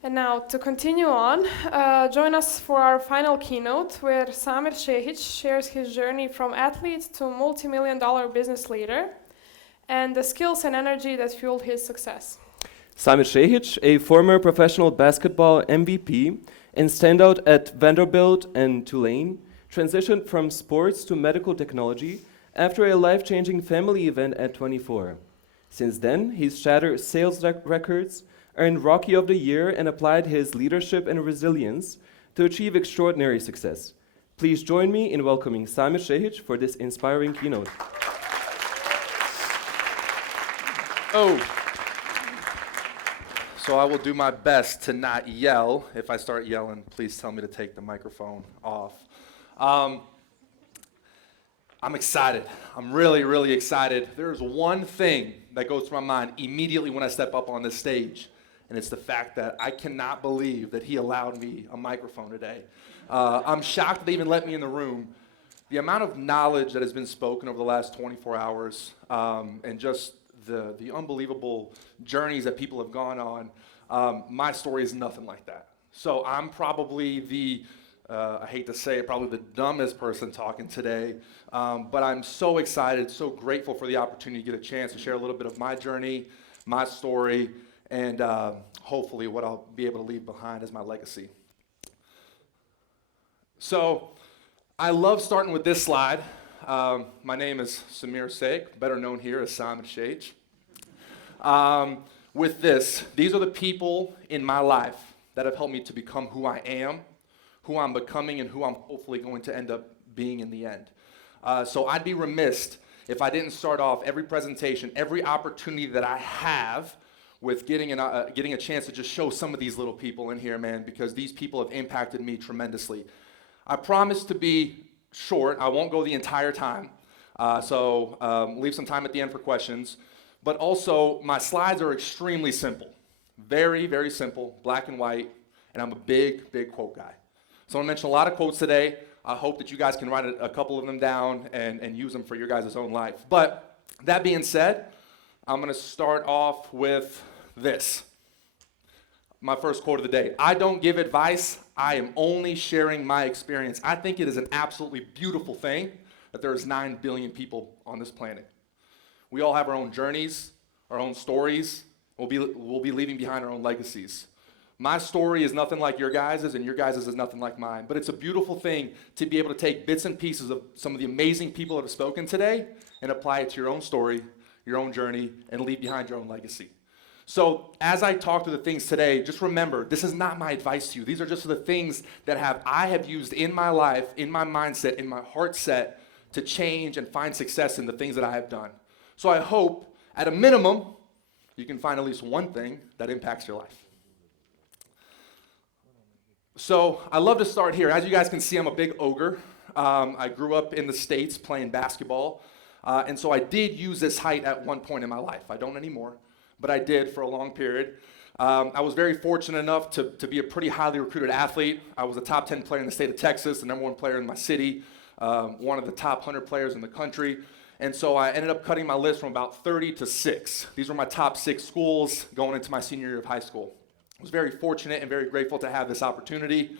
And now, to continue on, join us for our final keynote, where Samir Šehić shares his journey from athlete to multi-million-dollar business leader, and the skills and energy that fueled his success. Samir Šehić, a former professional basketball MVP and standout at Vanderbilt and Tulane, transitioned from sports to medical technology after a life-changing family event at 24. Since then, he's shattered sales records, earned Rookie of the Year, and applied his leadership and resilience to achieve extraordinary success. Please join me in welcoming Samir Šehić for this inspiring keynote. So I will do my best to not yell. If I start yelling, please tell me to take the microphone off. I'm excited. I'm really, really excited. There's one thing that goes through my mind immediately when I step up on this stage, and it's the fact that I cannot believe that he allowed me a microphone today. I'm shocked they even let me in the room. The amount of knowledge that has been spoken over the last 24 hours, and just the unbelievable journeys that people have gone on, my story is nothing like that. So I'm probably I hate to say it, probably the dumbest person talking today, but I'm so excited, so grateful for the opportunity to get a chance to share a little bit of my journey, my story, and hopefully what I'll be able to leave behind as my legacy. So I love starting with this slide. My name is Samir Šehić, better known here as Samir Šehić. With this, these are the people in my life that have helped me to become who I am, who I'm becoming, and who I'm hopefully going to end up being in the end. So I'd be remiss if I didn't start off every presentation, every opportunity that I have with getting a chance to just show some of these little people in here, man, because these people have impacted me tremendously. I promise to be short. I won't go the entire time, so leave some time at the end for questions. But also, my slides are extremely simple, very, very simple, black and white, and I'm a big, big quote guy. So I'm going to mention a lot of quotes today. I hope that you guys can write a couple of them down and use them for your guys' own life. But that being said, I'm going to start off with this. My first quote of the day. I don't give advice. I am only sharing my experience. I think it is an absolutely beautiful thing that there's 9 billion people on this planet. We all have our own journeys, our own stories. We'll be leaving behind our own legacies. My story is nothing like your guys's, and your guys's is nothing like mine. But it's a beautiful thing to be able to take bits and pieces of some of the amazing people that have spoken today and apply it to your own story, your own journey, and leave behind your own legacy. So as I talk through the things today, just remember, this is not my advice to you. These are just the things that I have used in my life, in my mindset, in my heart set to change and find success in the things that I have done. So I hope, at a minimum, you can find at least one thing that impacts your life. So I love to start here. As you guys can see, I'm a big ogre. I grew up in the States playing basketball. And so I did use this height at one point in my life. I don't anymore, but I did for a long period. I was very fortunate enough to be a pretty highly recruited athlete. I was a top 10 player in the state of Texas, the number 1 player in my city, one of the top 100 players in the country. And so I ended up cutting my list from about 30 to 6. These were my top 6 schools going into my senior year of high school. I was very fortunate and very grateful to have this opportunity.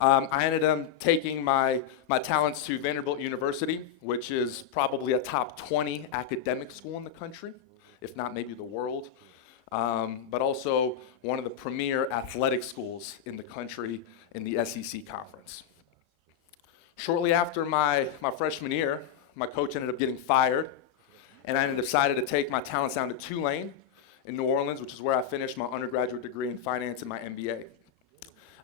I ended up taking my talents to Vanderbilt University, which is probably a top 20 academic school in the country, if not maybe the world, but also one of the premier athletic schools in the country in the SEC conference. Shortly after my freshman year, my coach ended up getting fired, and I decided to take my talents down to Tulane in New Orleans, which is where I finished my undergraduate degree in finance and my MBA.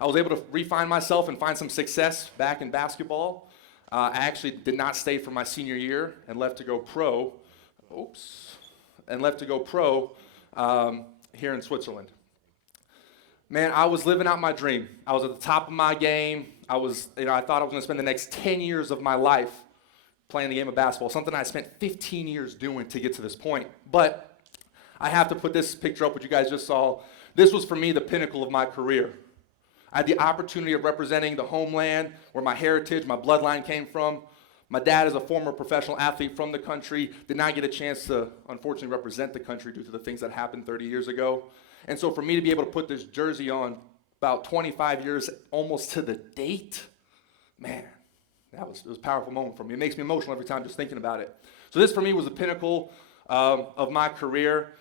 I was able to refine myself and find some success back in basketball. I actually did not stay for my senior year and left to go pro. Here in Switzerland. Man, I was living out my dream. I was at the top of my game. I thought I was going to spend the next 10 years of my life playing the game of basketball, something I spent 15 years doing to get to this point. But I have to put this picture up, what you guys just saw. This was, for me, the pinnacle of my career. I had the opportunity of representing the homeland, where my heritage, my bloodline came from, My dad is a former professional athlete from the country, did not get a chance to, unfortunately, represent the country due to the things that happened 30 years ago. And so for me to be able to put this jersey on about 25 years, almost to the date, man, it was a powerful moment for me. It makes me emotional every time just thinking about it. So this for me was the pinnacle of my career.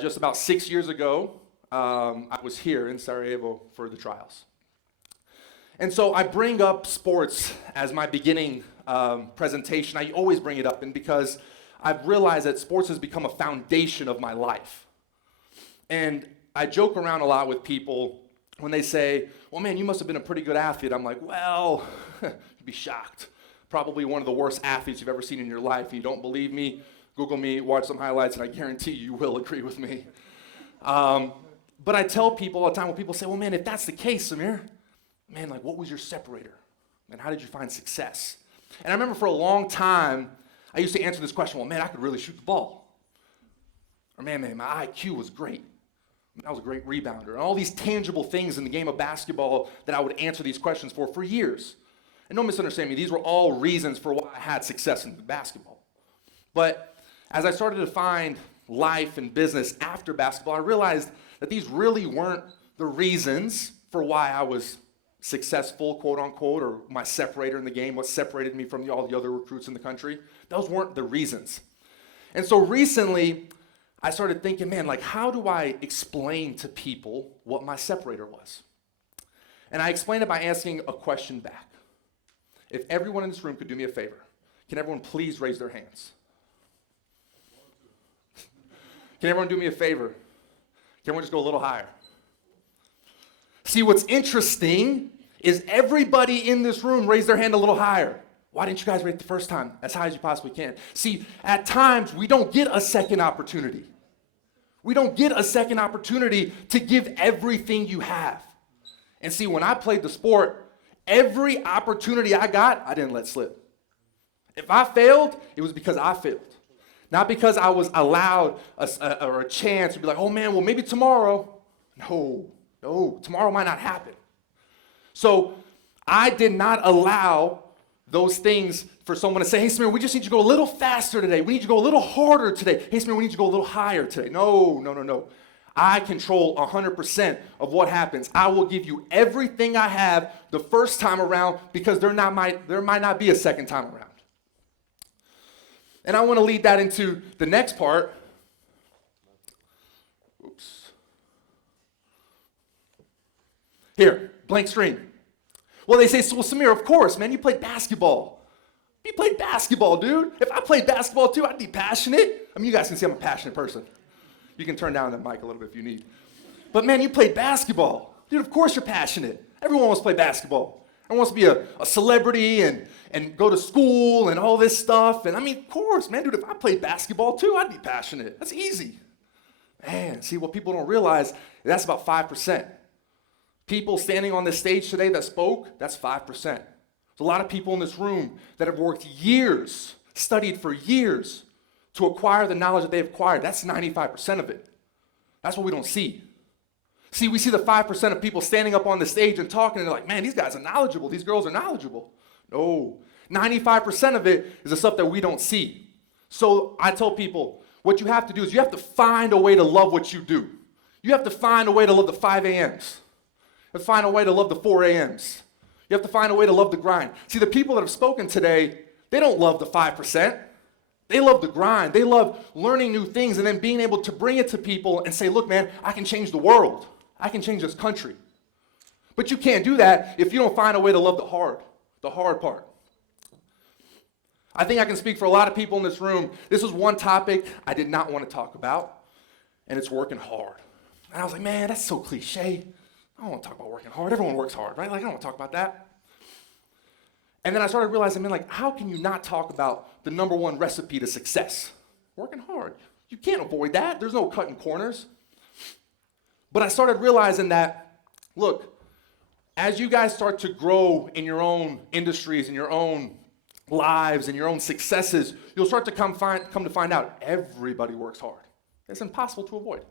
Just about 6 years ago, I was here in Sarajevo for the trials. And so I bring up sports as my beginning presentation. I always bring it up, and because I've realized that sports has become a foundation of my life. And I joke around a lot with people when they say, well, man, you must have been a pretty good athlete. I'm like, well, you'd be shocked. Probably one of the worst athletes you've ever seen in your life. If you don't believe me, Google me, watch some highlights, and I guarantee you will agree with me. But I tell people all the time when people say, well, man, if that's the case, Samir, man, like, what was your separator? And how did you find success? And I remember for a long time, I used to answer this question, well, man, I could really shoot the ball. Or, man, my IQ was great. I was a great rebounder. And all these tangible things in the game of basketball that I would answer these questions for years. And don't misunderstand me, these were all reasons for why I had success in basketball. But as I started to find life and business after basketball, I realized that these really weren't the reasons for why I was successful, quote unquote, or my separator in the game, what separated me from all the other recruits in the country. Those weren't the reasons. And so recently, I started thinking, man, like, how do I explain to people what my separator was? And I explained it by asking a question back. If everyone in this room could do me a favor, can everyone please raise their hands? Can everyone do me a favor? Can everyone just go a little higher? See, what's interesting is everybody in this room raised their hand a little higher. Why didn't you guys rate the first time as high as you possibly can? See, at times, we don't get a second opportunity. We don't get a second opportunity to give everything you have. And see, when I played the sport, every opportunity I got, I didn't let slip. If I failed, it was because I failed. Not because I was allowed a chance to be like, oh man, well maybe tomorrow. No, tomorrow might not happen. So I did not allow those things for someone to say, hey, Samir, we just need you to go a little faster today. We need you to go a little harder today. Hey, Samir, we need you to go a little higher today. No. I control 100% of what happens. I will give you everything I have the first time around because there might not be a second time around. And I want to lead that into the next part. Oops. Here, blank screen. Well, they say, well, Samir, of course, man, you played basketball. You played basketball, dude. If I played basketball too, I'd be passionate. I mean, you guys can see I'm a passionate person. You can turn down the mic a little bit if you need. But man, you played basketball. Dude, of course you're passionate. Everyone wants to play basketball. Everyone wants to be a celebrity and go to school and all this stuff. And I mean, of course, man, dude, if I played basketball too, I'd be passionate. That's easy. Man, see, what people don't realize, that's about 5%. People standing on this stage today that spoke, that's 5%. There's a lot of people in this room that have worked years, studied for years to acquire the knowledge that they've acquired. That's 95% of it. That's what we don't see. See, we see the 5% of people standing up on the stage and talking, and they're like, man, these guys are knowledgeable. These girls are knowledgeable. No, 95% of it is the stuff that we don't see. So I tell people, what you have to do is you have to find a way to love what you do. You have to find a way to love the 5 a.m.s. You have to find a way to love the 4 a.m.s. You have to find a way to love the grind. See, the people that have spoken today, they don't love the 5%. They love the grind. They love learning new things and then being able to bring it to people and say, look, man, I can change the world. I can change this country. But you can't do that if you don't find a way to love the hard part. I think I can speak for a lot of people in this room. This was one topic I did not want to talk about, and it's working hard. And I was like, man, that's so cliche. I don't want to talk about working hard. Everyone works hard, right? Like, I don't want to talk about that. And then I started realizing, man, like, how can you not talk about the number one recipe to success? Working hard. You can't avoid that. There's no cutting corners. But I started realizing that, look, as you guys start to grow in your own industries, in your own lives, and your own successes, you'll start to come to find out everybody works hard. It's impossible to avoid.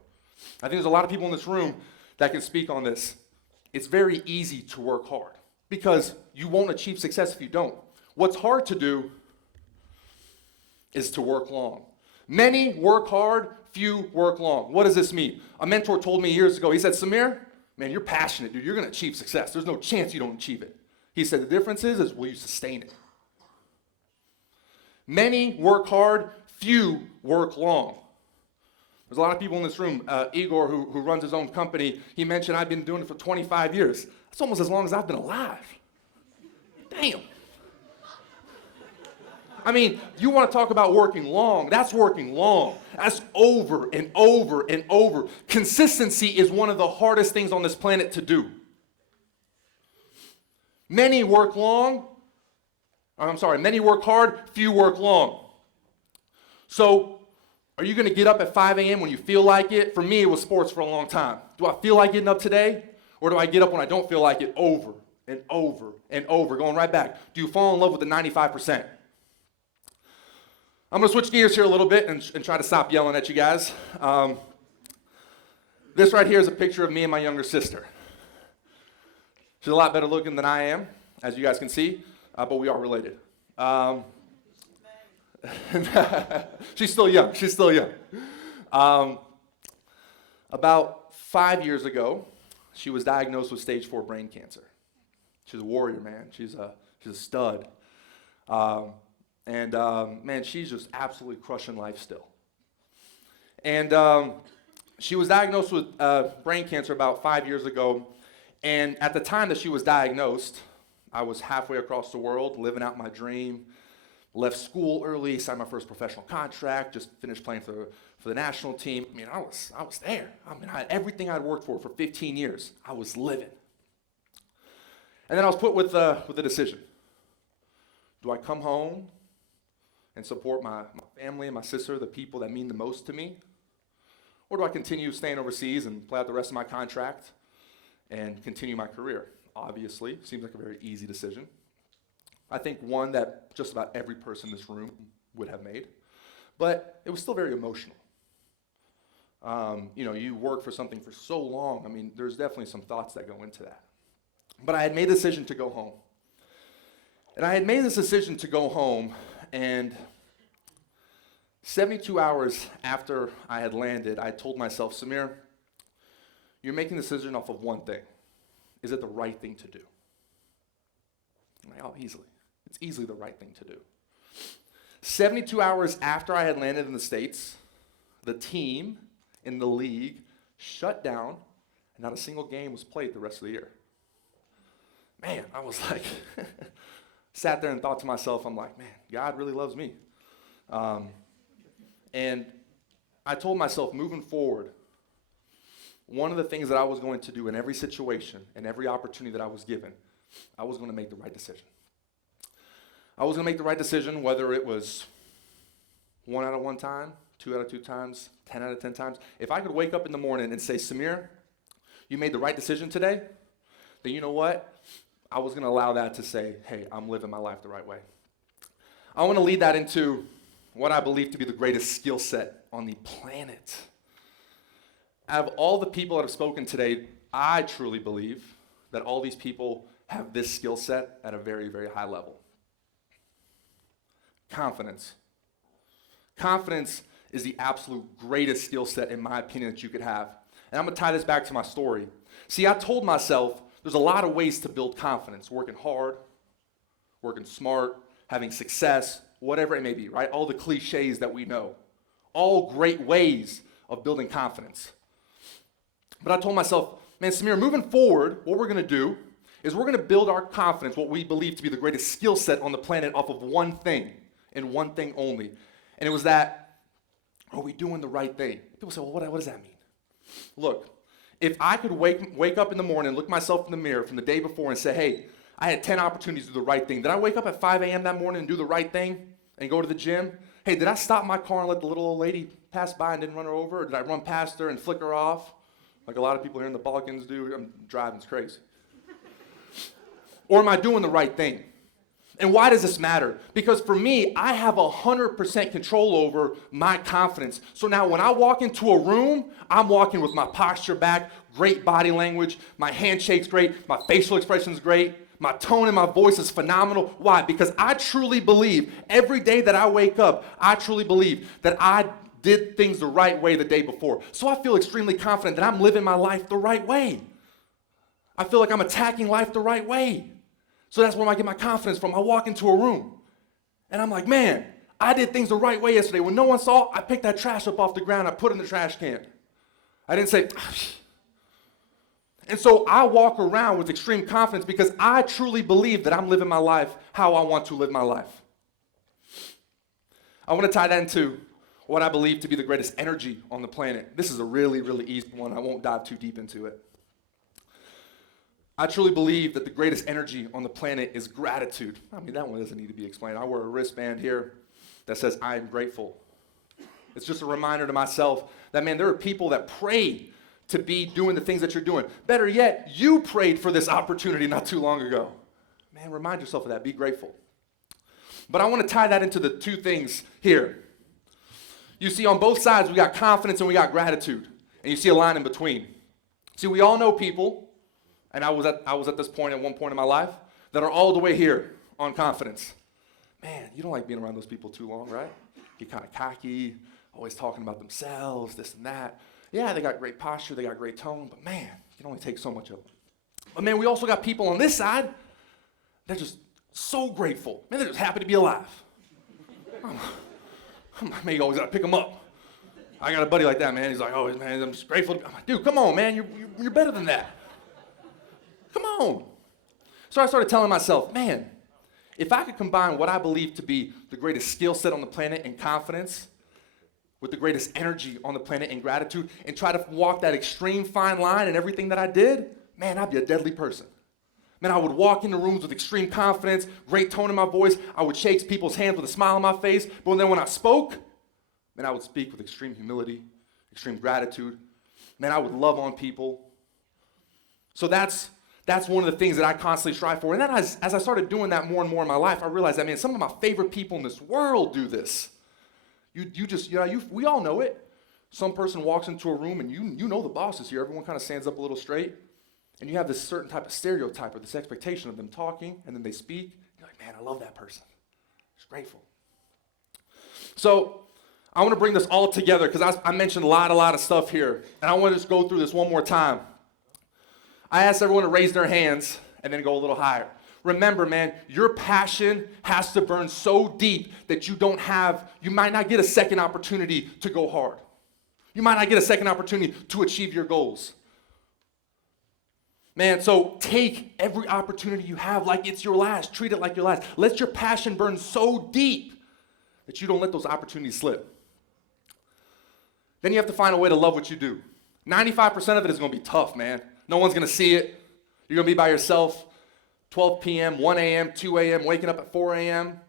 I think there's a lot of people in this room that can speak on this. It's very easy to work hard because you won't achieve success if you don't. What's hard to do is to work long. Many work hard, few work long. What does this mean? A mentor told me years ago, he said, Samir, man, you're passionate, dude. You're going to achieve success. There's no chance you don't achieve it. He said, the difference is will you sustain it? Many work hard, few work long. There's a lot of people in this room. Igor, who runs his own company, he mentioned I've been doing it for 25 years. That's almost as long as I've been alive. Damn. I mean, you want to talk about working long, that's working long. That's over and over and over. Consistency is one of the hardest things on this planet to do. Many work hard, few work long. So, are you going to get up at 5 a.m. when you feel like it? For me, it was sports for a long time. Do I feel like getting up today? Or do I get up when I don't feel like it over and over and over, going right back? Do you fall in love with the 95%? I'm going to switch gears here a little bit and try to stop yelling at you guys. This right here is a picture of me and my younger sister. She's a lot better looking than I am, as you guys can see, but we are related. She's still young. About 5 years ago, she was diagnosed with stage 4 brain cancer. She's a warrior, man. She's a stud. Man, she's just absolutely crushing life still. And she was diagnosed with brain cancer about 5 years ago. And at the time that she was diagnosed, I was halfway across the world, living out my dream. Left school early, signed my first professional contract, just finished playing for the national team. I mean, I was there. I mean, everything I'd worked for 15 years, I was living. And then I was put with a decision. Do I come home and support my family and my sister, the people that mean the most to me? Or do I continue staying overseas and play out the rest of my contract and continue my career? Obviously, seems like a very easy decision. I think one that just about every person in this room would have made. But it was still very emotional. You work for something for so long. I mean, there's definitely some thoughts that go into that. But I had made the decision to go home. And I had made this decision to go home, and 72 hours after I had landed, I told myself, Samir, you're making the decision off of one thing. Is it the right thing to do? I'm like, oh, easily. It's easily the right thing to do. 72 hours after I had landed in the States, the team in the league shut down, and not a single game was played the rest of the year. Man, I was like, sat there and thought to myself, I'm like, man, God really loves me. And I told myself, moving forward, one of the things that I was going to do in every situation and every opportunity that I was given, I was going to make the right decision. I was going to make the right decision, whether it was 1 out of 1 time, 2 out of 2 times, 10 out of 10 times. If I could wake up in the morning and say, Samir, you made the right decision today, then you know what? I was going to allow that to say, hey, I'm living my life the right way. I want to lead that into what I believe to be the greatest skill set on the planet. Out of all the people that have spoken today, I truly believe that all these people have this skill set at a very, very high level. Confidence. Confidence is the absolute greatest skill set, in my opinion, that you could have. And I'm going to tie this back to my story. See, I told myself there's a lot of ways to build confidence. Working hard, working smart, having success, whatever it may be, right? All the cliches that we know. All great ways of building confidence. But I told myself, man, Samir, moving forward, what we're going to do is we're going to build our confidence, what we believe to be the greatest skill set on the planet, off of one thing, and one thing only. And it was that, are we doing the right thing? People say, well, what does that mean? Look, if I could wake up in the morning, look myself in the mirror from the day before and say, hey, I had 10 opportunities to do the right thing. Did I wake up at 5 a.m. that morning and do the right thing and go to the gym? Hey, did I stop my car and let the little old lady pass by and didn't run her over? Or did I run past her and flick her off? Like a lot of people here in the Balkans do. I'm driving, it's crazy. Or am I doing the right thing? And why does this matter? Because for me, I have 100% control over my confidence. So now when I walk into a room, I'm walking with my posture back, great body language, my handshake's great, my facial expression's great. My tone in my voice is phenomenal. Why? Because I truly believe every day that I wake up, I truly believe that I did things the right way the day before. So I feel extremely confident that I'm living my life the right way. I feel like I'm attacking life the right way. So that's where I get my confidence from. I walk into a room and I'm like, man, I did things the right way yesterday. When no one saw, I picked that trash up off the ground. I put it in the trash can. I didn't say, and so I walk around with extreme confidence because I truly believe that I'm living my life how I want to live my life. I want to tie that into what I believe to be the greatest energy on the planet. This is a really, really easy one. I won't dive too deep into it. I truly believe that the greatest energy on the planet is gratitude. I mean, that one doesn't need to be explained. I wear a wristband here that says, I am grateful. It's just a reminder to myself that, man, there are people that pray to be doing the things that you're doing. Better yet, you prayed for this opportunity not too long ago. Man, remind yourself of that. Be grateful. But I want to tie that into the two things here. You see, on both sides, we got confidence and we got gratitude. And you see a line in between. See, we all know people, and I was at this point at one point in my life, that are all the way here on confidence. Man, you don't like being around those people too long, right? Get kind of cocky, always talking about themselves, this and that. Yeah, they got great posture, they got great tone, but man, you can only take so much of them. But man, we also got people on this side, they're just so grateful. Man, they're just happy to be alive. Man, you always gotta pick them up. I got a buddy like that, man. He's like, oh, man, I'm just grateful. I'm like, dude, come on, man, you're better than that. Come on. So I started telling myself, man, if I could combine what I believe to be the greatest skill set on the planet and confidence with the greatest energy on the planet and gratitude and try to walk that extreme fine line in everything that I did, man, I'd be a deadly person. Man, I would walk into rooms with extreme confidence, great tone in my voice. I would shake people's hands with a smile on my face. But then when I spoke, man, I would speak with extreme humility, extreme gratitude. Man, I would love on people. So that's one of the things that I constantly strive for. And then as I started doing that more and more in my life, I realized that, man, some of my favorite people in this world do this. We all know it. Some person walks into a room and you know the boss is here. Everyone kind of stands up a little straight. And you have this certain type of stereotype or this expectation of them talking, and then they speak. You're like, man, I love that person. Just grateful. So I want to bring this all together because I mentioned a lot of stuff here. And I want to just go through this one more time. I asked everyone to raise their hands and then go a little higher. Remember, man, your passion has to burn so deep that you might not get a second opportunity to go hard. You might not get a second opportunity to achieve your goals. Man, so take every opportunity you have like it's your last. Treat it like your last. Let your passion burn so deep that you don't let those opportunities slip. Then you have to find a way to love what you do. 95% of it is going to be tough, man. No one's going to see it. You're going to be by yourself. 12 p.m., 1 a.m., 2 a.m., waking up at 4 a.m.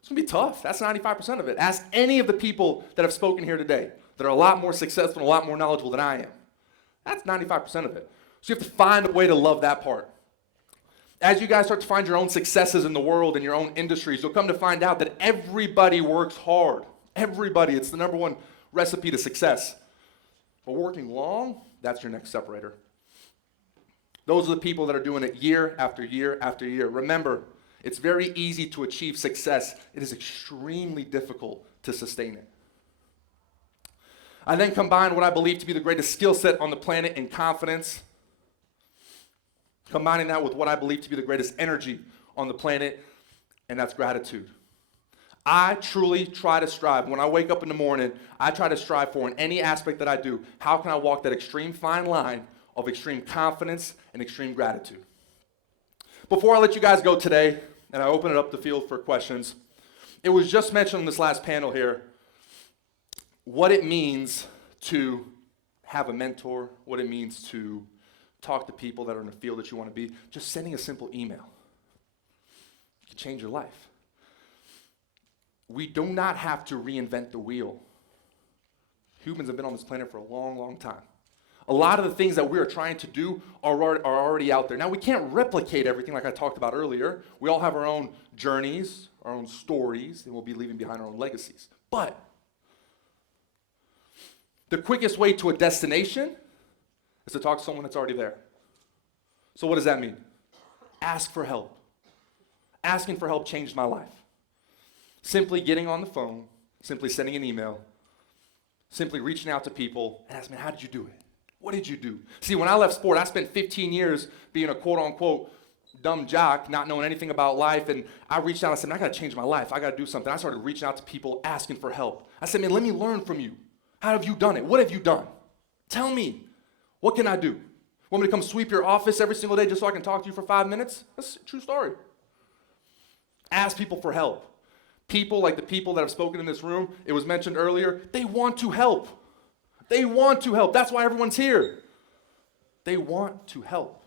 It's going to be tough. That's 95% of it. Ask any of the people that have spoken here today that are a lot more successful and a lot more knowledgeable than I am. That's 95% of it. So you have to find a way to love that part. As you guys start to find your own successes in the world and your own industries, you'll come to find out that everybody works hard. Everybody. It's the number one recipe to success. But working long, that's your next separator. Those are the people that are doing it year after year after year. Remember, it's very easy to achieve success. It is extremely difficult to sustain it. I then combine what I believe to be the greatest skill set on the planet in confidence, combining that with what I believe to be the greatest energy on the planet, and that's gratitude. I truly try to strive. When I wake up in the morning, I try to strive for, in any aspect that I do, how can I walk that extreme fine line of extreme confidence and extreme gratitude. Before I let you guys go today, and I open it up the field for questions, it was just mentioned on this last panel here, what it means to have a mentor, what it means to talk to people that are in the field that you want to be. Just sending a simple email can change your life. We do not have to reinvent the wheel. Humans have been on this planet for a long, long time. A lot of the things that we are trying to do are already out there. Now, we can't replicate everything like I talked about earlier. We all have our own journeys, our own stories, and we'll be leaving behind our own legacies. But the quickest way to a destination is to talk to someone that's already there. So what does that mean? Ask for help. asking for help changed my life. Simply getting on the phone, simply sending an email, simply reaching out to people and asking, how did you do it? What did you do? See, when I left sport, I spent 15 years being a quote-unquote dumb jock, not knowing anything about life, and I reached out and said, I gotta change my life. I gotta do something. I started reaching out to people, asking for help. I said, man, let me learn from you. How have you done it? What have you done? Tell me. What can I do? Want me to come sweep your office every single day just so I can talk to you for 5 minutes? That's a true story. Ask people for help. People like the people that have spoken in this room, it was mentioned earlier, they want to help. They want to help. That's why everyone's here. They want to help.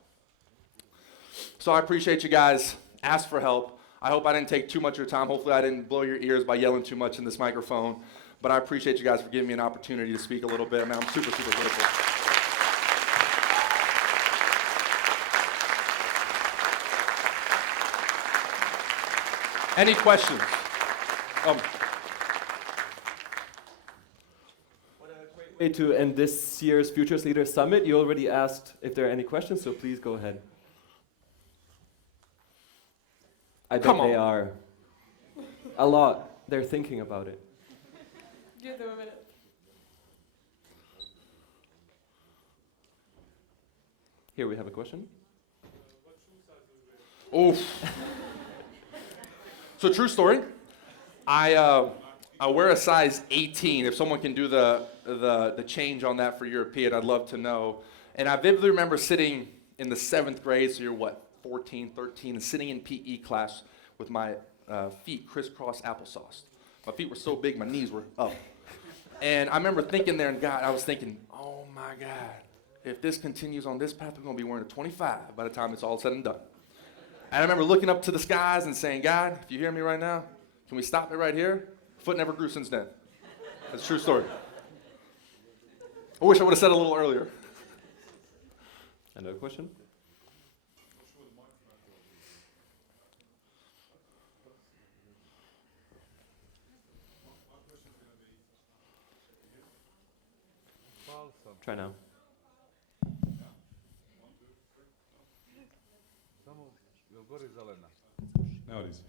So I appreciate you guys. Ask for help. I hope I didn't take too much of your time. Hopefully I didn't blow your ears by yelling too much in this microphone. But I appreciate you guys for giving me an opportunity to speak a little bit. Man, I'm super, super grateful. Any questions? What a great way to end this year's Futures Leaders Summit. You already asked if there are any questions, so please go ahead. I bet they are. A lot. They're thinking about it. Give them a minute. Here we have a question. Oof. So true story. I wear a size 18. If someone can do the change on that for European, I'd love to know. And I vividly remember sitting in the 7th grade, so you're what, 14, 13, and sitting in PE class with my feet crisscross applesauce. My feet were so big, my knees were up. And I remember thinking there, and God, I was thinking, oh my God, if this continues on this path, we're going to be wearing a 25 by the time it's all said and done. And I remember looking up to the skies and saying, God, if you hear me right now, can we stop it right here? Foot never grew since then. That's a true story. I wish I would have said it a little earlier. Another question? Try now. Now it is.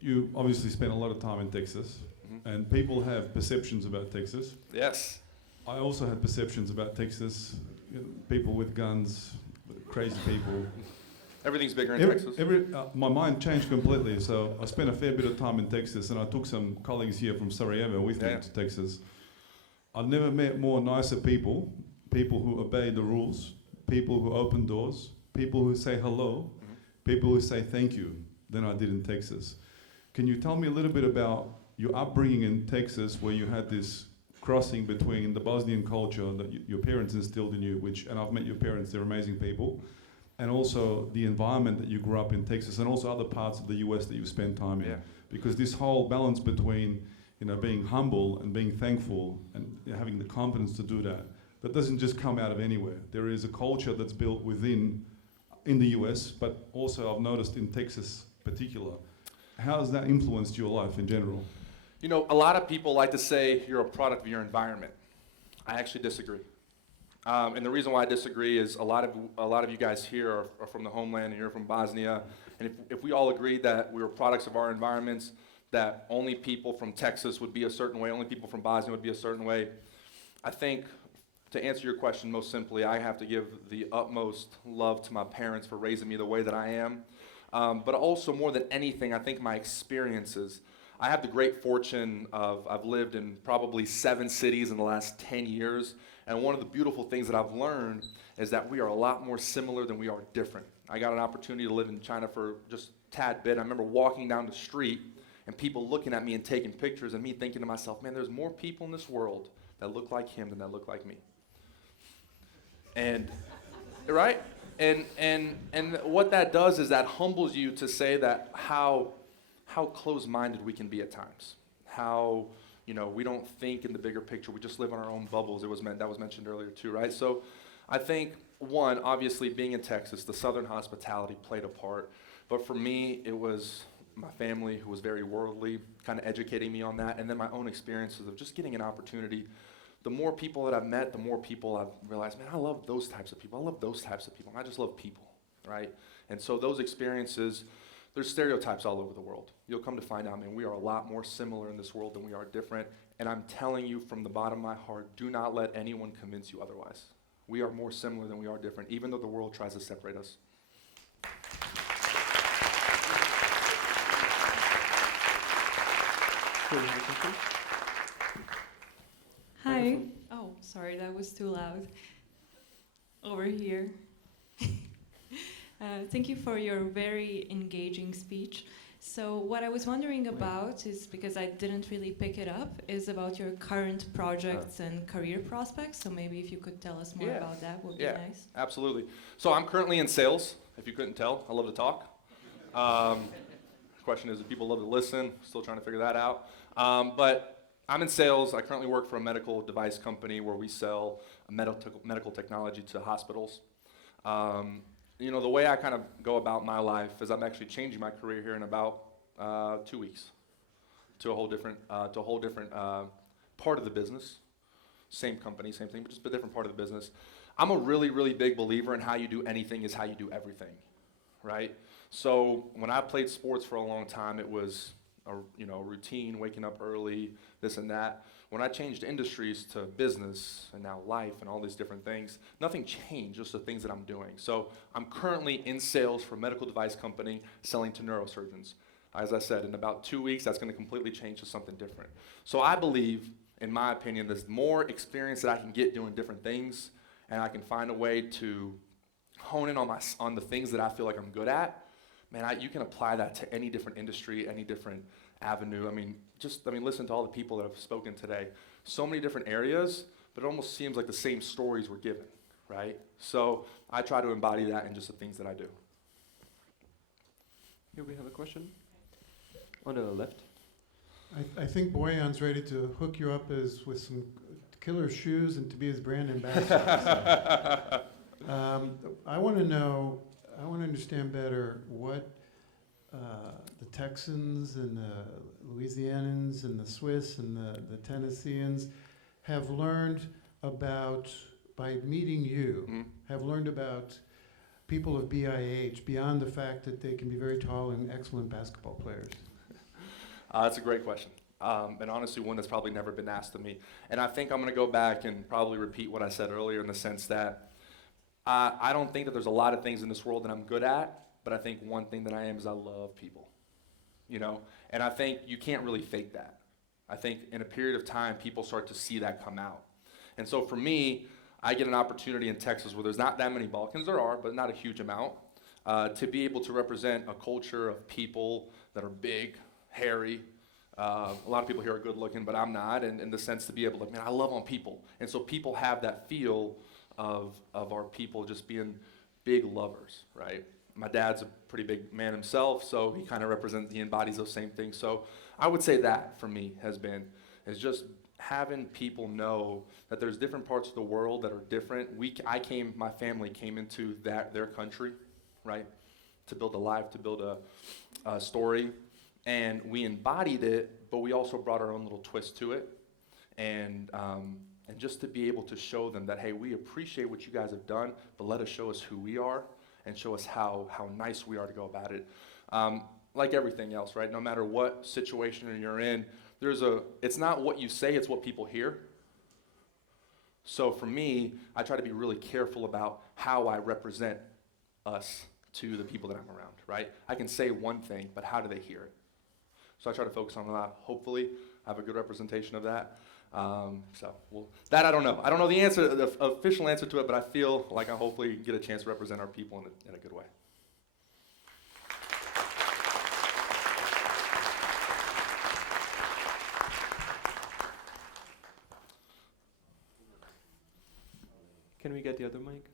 You obviously spent a lot of time in Texas, and people have perceptions about Texas. Yes. I also had perceptions about Texas, people with guns, crazy people. Everything's bigger in Texas. My mind changed completely, so I spent a fair bit of time in Texas, and I took some colleagues here from Sarajevo with me to Texas. I've never met more nicer people, people who obey the rules, people who open doors, people who say hello, people who say thank you, than I did in Texas. Can you tell me a little bit about your upbringing in Texas, where you had this crossing between the Bosnian culture that your parents instilled in you, and I've met your parents, they're amazing people, and also the environment that you grew up in Texas, and also other parts of the US that you spent time in? Because this whole balance between being humble and being thankful and having the confidence to do that doesn't just come out of anywhere. There is a culture that's built in the US, but also I've noticed in Texas in particular. How has that influenced your life in general? A lot of people like to say you're a product of your environment. I actually disagree. And the reason why I disagree is a lot of you guys here are from the homeland, and you're from Bosnia. And if we all agreed that we were products of our environments, that only people from Texas would be a certain way, only people from Bosnia would be a certain way, I think, to answer your question most simply, I have to give the utmost love to my parents for raising me the way that I am. But also, more than anything, I think my experiences. I have the great fortune of, I've lived in probably 7 cities in the last 10 years, and one of the beautiful things that I've learned is that we are a lot more similar than we are different. I got an opportunity to live in China for just a tad bit. I remember walking down the street and people looking at me and taking pictures, and me thinking to myself, man, there's more people in this world that look like him than that look like me. And, right? And what that does is that humbles you to say that how close-minded we can be at times. How, we don't think in the bigger picture. We just live in our own bubbles. That was mentioned earlier too, right? So I think, one, obviously being in Texas, the Southern hospitality played a part. But for me, it was my family, who was very worldly, kind of educating me on that, and then my own experiences of just getting an opportunity. The more people that I've met, the more people I've realized, man, I love those types of people. I love those types of people. And I just love people, right? And so those experiences there's stereotypes all over the world. You'll come to find out, man, we are a lot more similar in this world than we are different. And I'm telling you from the bottom of my heart, do not let anyone convince you otherwise. We are more similar than we are different, even though the world tries to separate us. Hi. Oh, sorry, that was too loud. Over here. Thank you for your very engaging speech. So what I was wondering about is, because I didn't really pick it up, is about your current projects and career prospects. So maybe if you could tell us more about that, would be nice. Absolutely. So I'm currently in sales, if you couldn't tell. I love to talk. Question is, do people love to listen? Still trying to figure that out. But I'm in sales. I currently work for a medical device company where we sell medical technology to hospitals. You know, the way I kind of go about my life is I'm actually changing my career here in about 2 weeks to a whole different part of the business. Same company, same thing, but just a different part of the business. I'm a really, really big believer in how you do anything is how you do everything, right? So when I played sports for a long time, it was a routine, waking up early, this and that. When I changed industries to business and now life and all these different things, nothing changed, just the things that I'm doing. So I'm currently in sales for a medical device company selling to neurosurgeons. As I said, in about 2 weeks, that's going to completely change to something different. So I believe, in my opinion, there's more experience that I can get doing different things, and I can find a way to hone in on the things that I feel like I'm good at. Man, you can apply that to any different industry, any different avenue. Listen to all the people that have spoken today. So many different areas, but it almost seems like the same stories were given, right? So I try to embody that in just the things that I do. Here we have a question. On the left. I think Boyan's ready to hook you up with some killer shoes and to be his brand ambassador. I want to understand better what the Texans and the Louisianans and the Swiss and the Tennesseans have learned about, by meeting you, have learned about people of BIH beyond the fact that they can be very tall and excellent basketball players. That's a great question. And honestly, one that's probably never been asked of me. And I think I'm going to go back and probably repeat what I said earlier in the sense that I don't think that there's a lot of things in this world that I'm good at, but I think one thing that I am is I love people, you know? And I think you can't really fake that. I think in a period of time, people start to see that come out. And so for me, I get an opportunity in Texas where there's not that many Balkans. There are, but not a huge amount, to be able to represent a culture of people that are big, hairy. A lot of people here are good looking, but I'm not, and in the sense to be able to, man, I love on people. And so people have that feel of our people just being big lovers, right? My dad's a pretty big man himself, so he kind of he embodies those same things. So I would say that for me is just having people know that there's different parts of the world that are different. My family came into their country, right, to build a life, to build a story, and we embodied it, but we also brought our own little twist to it, and just to be able to show them that, hey, we appreciate what you guys have done, but let us show us who we are and show us how nice we are to go about it. Like everything else, right? No matter what situation you're in, it's not what you say, it's what people hear. So for me, I try to be really careful about how I represent us to the people that I'm around, right? I can say one thing, but how do they hear it? So I try to focus on that. Hopefully, I have a good representation of that. That I don't know. I don't know the official answer to it, but I feel like I hopefully get a chance to represent our people in a good way. Can we get the other mic?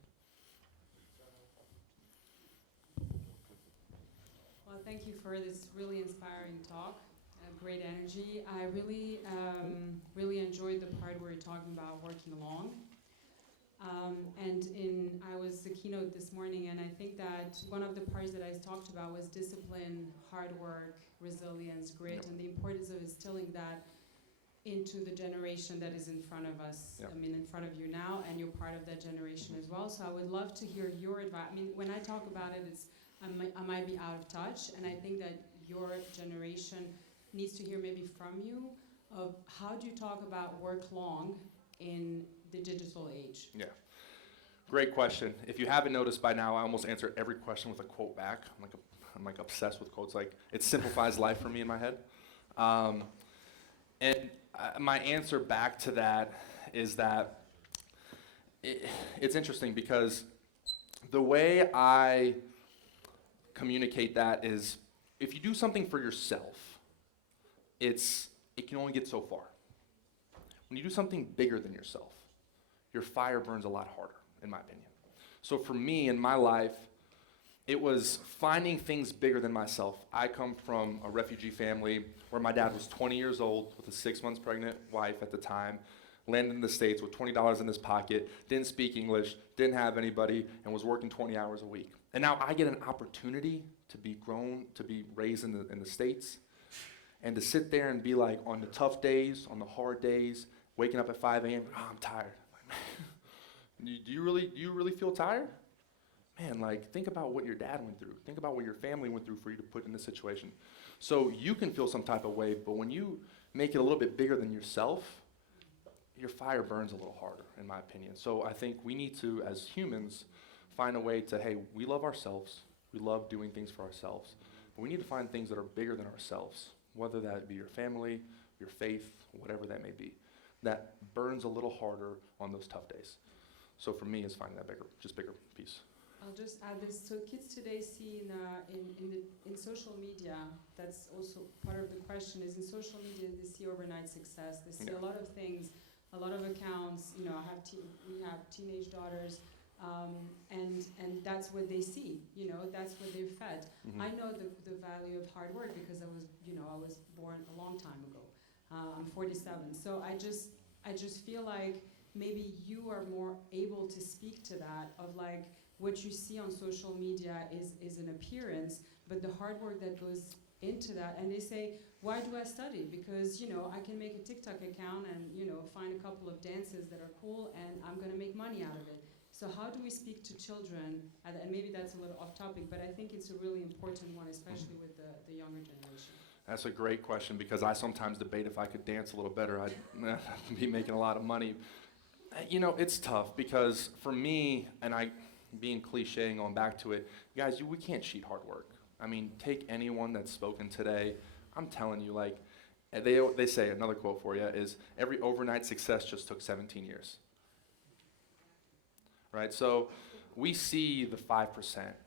Well, thank you for this really inspiring talk. Great energy. I really enjoyed the part where you're talking about working along. I was the keynote this morning, and I think that one of the parts that I talked about was discipline, hard work, resilience, grit, and the importance of instilling that into the generation that is in front of us. Yep. I mean, in front of you now, and you're part of that generation as well. So I would love to hear your advice. I mean, when I talk about it, it's I might be out of touch. And I think that your generation needs to hear maybe from you of how do you talk about work long in the digital age? Yeah. Great question. If you haven't noticed by now, I almost answer every question with a quote back. I'm like obsessed with quotes. Like, it simplifies life for me in my head. My answer back to that is that it's interesting because the way I communicate that is if you do something for yourself, it can only get so far. When you do something bigger than yourself, your fire burns a lot harder, in my opinion. So for me, in my life, it was finding things bigger than myself. I come from a refugee family where my dad was 20 years old with a 6 months pregnant wife at the time, landed in the States with $20 in his pocket, didn't speak English, didn't have anybody, and was working 20 hours a week. And now I get an opportunity to be grown, to be raised in the States, and to sit there and be like, on the tough days, on the hard days, waking up at 5 a.m., oh, I'm tired. Do you really feel tired? Man, like, think about what your dad went through. Think about what your family went through for you to put in this situation. So you can feel some type of way, but when you make it a little bit bigger than yourself, your fire burns a little harder, in my opinion. So I think we need to, as humans, find a way to, hey, we love ourselves. We love doing things for ourselves. But we need to find things that are bigger than ourselves, whether that be your family, your faith, whatever that may be. That burns a little harder on those tough days. So for me, it's finding that bigger piece. I'll just add this. So kids today see in social media, that's also part of the question, is in social media they see overnight success. They see a lot of things, a lot of accounts. You know, we have teenage daughters, and that's what they see. You know, that's what they're fed. Mm-hmm. I know the value of hard work because I was born a long time ago. I'm 47, so I just feel like maybe you are more able to speak to that of like what you see on social media is an appearance, but the hard work that goes into that. And they say, why do I study? Because, you know, I can make a TikTok account and, you know, find a couple of dances that are cool and I'm going to make money out of it. So how do we speak to children? And maybe that's a little off topic, but I think it's a really important one, especially with the younger generation. That's a great question because I sometimes debate if I could dance a little better, I'd be making a lot of money. You know, it's tough because for me, and being cliche and going back to it, guys, we can't cheat hard work. I mean, take anyone that's spoken today. I'm telling you, like, they say, another quote for you is, every overnight success just took 17 years. Right? So we see the 5%.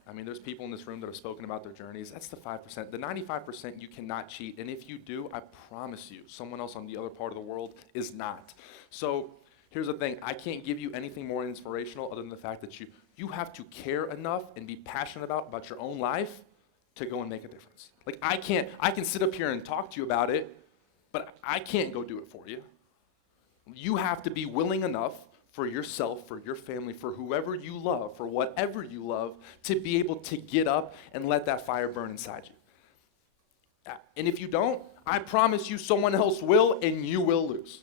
I mean, there's people in this room that have spoken about their journeys. That's the 5%. The 95% you cannot cheat. And if you do, I promise you, someone else on the other part of the world is not. So here's the thing. I can't give you anything more inspirational other than the fact that you have to care enough and be passionate about your own life to go and make a difference. Like, I can sit up here and talk to you about it, but I can't go do it for you. You have to be willing enough for yourself, for your family, for whoever you love, for whatever you love, to be able to get up and let that fire burn inside you. And if you don't, I promise you someone else will, and you will lose.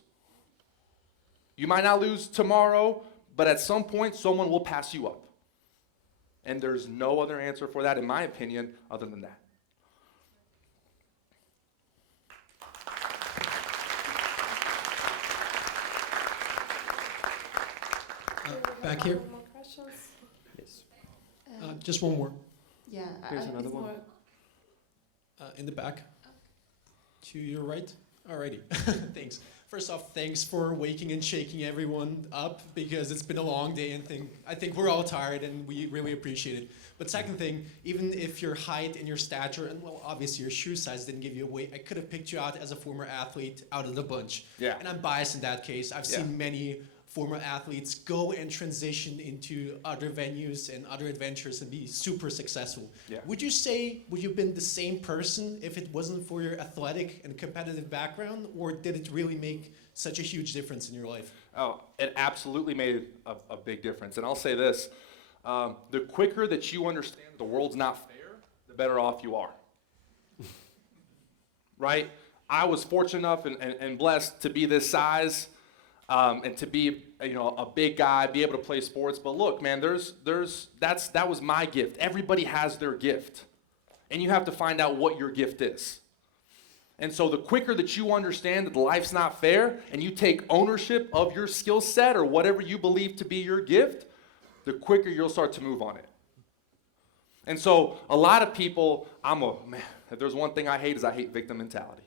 You might not lose tomorrow, but at some point, someone will pass you up. And there's no other answer for that, in my opinion, other than that. Back here. More questions? Yes. Just one more. Yeah, Here's another it's one. more. In the back. To your right. Alrighty. Thanks. First off, thanks for waking and shaking everyone up because it's been a long day and I think we're all tired and we really appreciate it. But second thing, even if your height and your stature and well, obviously your shoe size didn't give you away, I could have picked you out as a former athlete out of the bunch. Yeah. And I'm biased in that case. I've seen many former athletes go and transition into other venues and other adventures and be super successful. Yeah. Would you say, would you have been the same person if it wasn't for your athletic and competitive background, or did it really make such a huge difference in your life? Oh, it absolutely made a big difference. And I'll say this, the quicker that you understand the world's not fair, the better off you are. Right? I was fortunate enough and blessed to be this size. and to be, a big guy, be able to play sports. But look, man, that was my gift. Everybody has their gift, and you have to find out what your gift is. And so the quicker that you understand that life's not fair, and you take ownership of your skill set or whatever you believe to be your gift, the quicker you'll start to move on it. And so a lot of people, if there's one thing I hate is I hate victim mentality.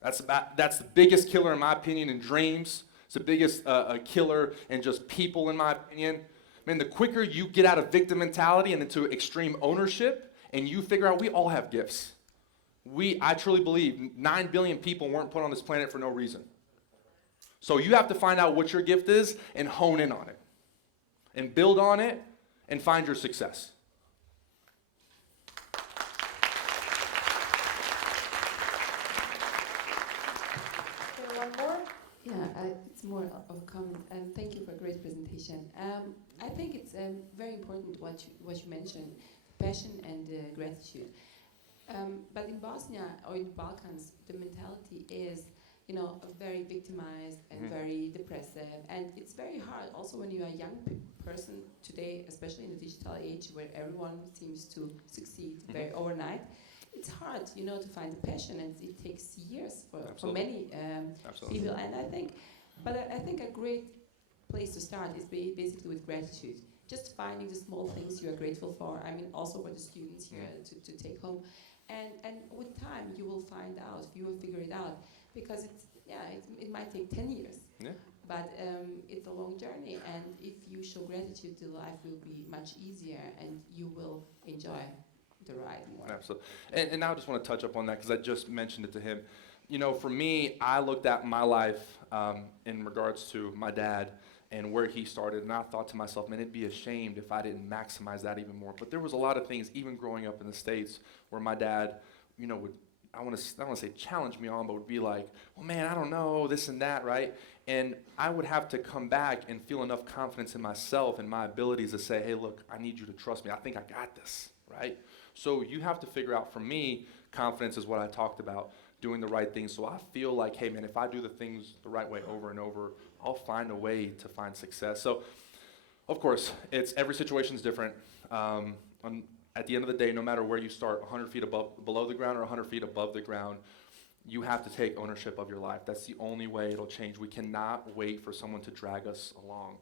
That's the biggest killer in my opinion in dreams. It's the biggest killer in just people in my opinion. Man, the quicker you get out of victim mentality and into extreme ownership, and you figure out we all have gifts. I truly believe 9 billion people weren't put on this planet for no reason. So you have to find out what your gift is and hone in on it. And build on it and find your success. One more? Yeah, it's more of a comment, and thank you for a great presentation. I think it's very important what you mentioned, passion and gratitude. But in Bosnia or in the Balkans, the mentality is, very victimized and very depressive, and it's very hard. Also, when you're a young person today, especially in the digital age, where everyone seems to succeed very overnight, it's hard, to find the passion, and it takes years for many people. And I think a great place to start is basically with gratitude. Just finding the small things you are grateful for. I mean, also for the students here to take home. And with time, you will find out, you will figure it out, because it might take 10 years, but it's a long journey, and if you show gratitude, the life will be much easier, and you will enjoy the ride more. Absolutely. And now I just want to touch up on that, because I just mentioned it to him. For me, I looked at my life in regards to my dad and where he started, and I thought to myself, man, it'd be a shame if I didn't maximize that even more. But there was a lot of things, even growing up in the States, where my dad, would, I don't want to say challenge me on, but would be like, well, man, I don't know, this and that, right? And I would have to come back and feel enough confidence in myself and my abilities to say, hey, look, I need you to trust me. I think I got this, right? So you have to figure out, for me, confidence is what I talked about, doing the right things. So I feel like, hey, man, if I do the things the right way over and over, I'll find a way to find success. So, of course, every situation is different. At the end of the day, no matter where you start, 100 feet below the ground or 100 feet above the ground, you have to take ownership of your life. That's the only way it'll change. We cannot wait for someone to drag us along.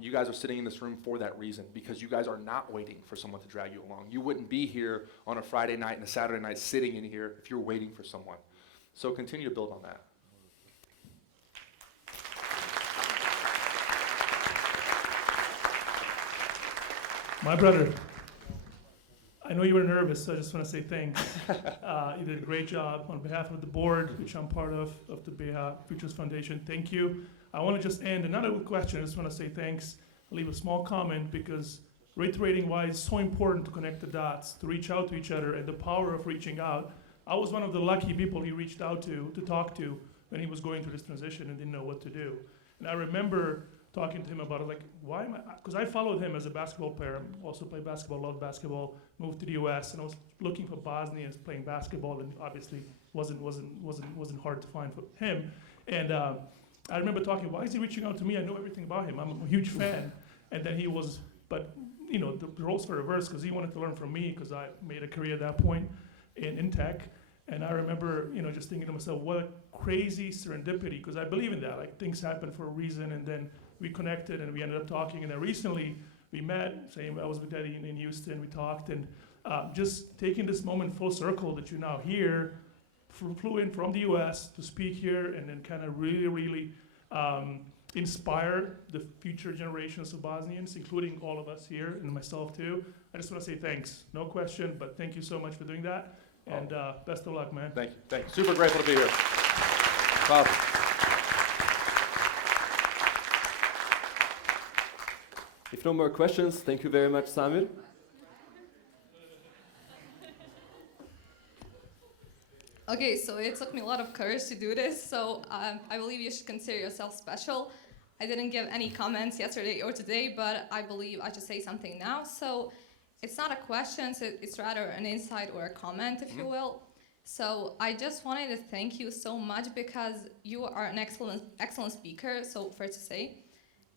You guys are sitting in this room for that reason, because you guys are not waiting for someone to drag you along. You wouldn't be here on a Friday night and a Saturday night sitting in here if you're waiting for someone. So continue to build on that. My brother, I know you were nervous, so I just want to say thanks. You did a great job on behalf of the board, which I'm part of the Beha Futures Foundation. Thank you. I want to just end another question. I just want to say thanks. I'll leave a small comment, because reiterating why it's so important to connect the dots, to reach out to each other, and the power of reaching out. I was one of the lucky people he reached out to talk to when he was going through this transition and didn't know what to do. And I remember talking to him about it, like, why am I, because I followed him as a basketball player. I also played basketball, loved basketball, moved to the US, and I was looking for Bosnians playing basketball, and obviously wasn't hard to find for him. And I remember talking, why is he reaching out to me? I know everything about him. I'm a huge fan. And then he was, but the roles were reversed, because he wanted to learn from me, because I made a career at that point in tech. And I remember, just thinking to myself, what a crazy serendipity, because I believe in that. Like, things happen for a reason, and then we connected, and we ended up talking. And then recently, we met. I was with Daddy in Houston. We talked, and just taking this moment full circle that you're now here, flew in from the U.S. to speak here, and then kind of really inspire the future generations of Bosnians, including all of us here, and myself too. I just want to say thanks. No question, but thank you so much for doing that. And best of luck, man. Thank you. Super grateful to be here. Wow. If no more questions, thank you very much, Samir. Okay, so it took me a lot of courage to do this, so I believe you should consider yourself special. I didn't give any comments yesterday or today, but I believe I should say something now. So it's not a question, so it's rather an insight or a comment, if you will. So I just wanted to thank you so much because you are an excellent speaker, so fair to say.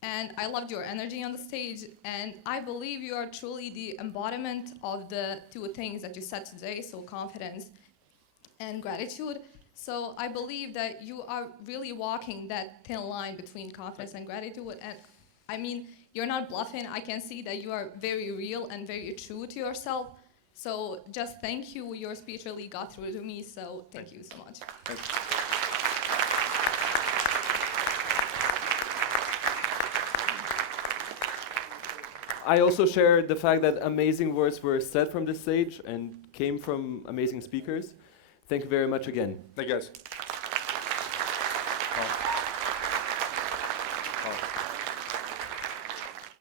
And I loved your energy on the stage, and I believe you are truly the embodiment of the two things that you said today, so confidence and gratitude. So I believe that you are really walking that thin line between confidence and gratitude. And I mean, you're not bluffing. I can see that you are very real and very true to yourself. So just thank you. Your speech really got through to me, so thank you so much. Thank you. I also share the fact that amazing words were said from this stage and came from amazing speakers. Thank you very much again. Thank you, guys.